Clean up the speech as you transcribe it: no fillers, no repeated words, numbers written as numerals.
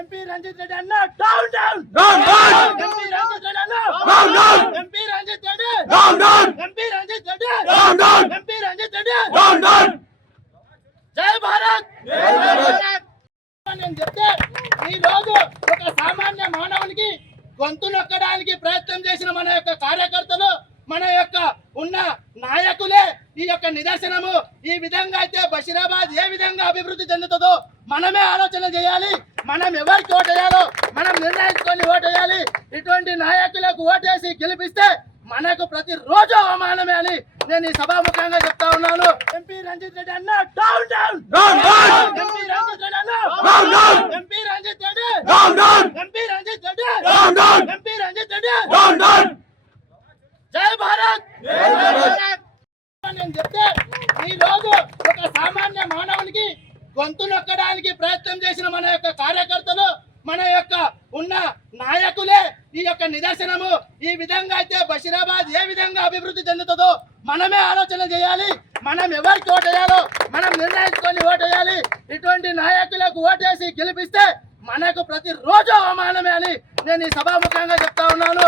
MP Ranjith Reddy అన్న down down down down MP Ranjith Reddy అన్న down down MP Ranjith Reddy down down MP Ranjith Reddy down down MP Ranjith Reddy down down జై భారత్ జై భారత్. నేను చెప్తే ఈ రోజు ఒక సామాన్య మానవునికి గొంతు నొక్కడానికి ప్రయత్నం చేసిన మన యొక్క కార్యకర్తలు, మన యొక్క ఉన్న నాయకులే ఈ యొక్క నిదర్శనము. ఈ విధంగా అయితే బషీరాబాద్ ఏ విధంగా అభివృద్ధి చెందుతుందో మనమే ఆలోచన చేయాలి. మనం ఎవరికి ఓటేయాలో మనం నిర్ణయించుకొని ఓటేయాలి. ఇటువంటి నాయకులకు ఓటేసి గెలిపిస్తే మనకు ప్రతిరోజు అవమానమే అని నేను ఈ సభాముఖంగా చెప్తా ఉన్నాను. ఎంపీ రంజిత్ రెడ్డి అన్న down down down down MP Ranjith Reddy అన్న down down MP Ranjith Reddy down down MP Ranjith Reddy down down MP Ranjith Reddy down down జై భారత్ జై భారత్. నేను చెప్తే ఈ రోజు ఒక సామాన్య మానవునికి గొంతు నొక్కడానికి ప్రయత్నం చేసిన మన యొక్క కార్యకర్తలు, మన యొక్క ఉన్న నాయకులే ఈ యొక్క నిదర్శనము. ఈ విధంగా అయితే బషీరాబాద్ ఏ విధంగా అభివృద్ధి చెందుతుందో మనమే ఆలోచన చేయాలి. మనం ఎవరికి ఓటేయాలో మనం నిర్ణయించుకొని ఓటేయాలి. ఇటువంటి నాయకులకు ఓటేసి గెలిపిస్తే మనకు ప్రతిరోజు అవమానమే అని నేను ఈ సభాముఖంగా చెప్తా ఉన్నాను.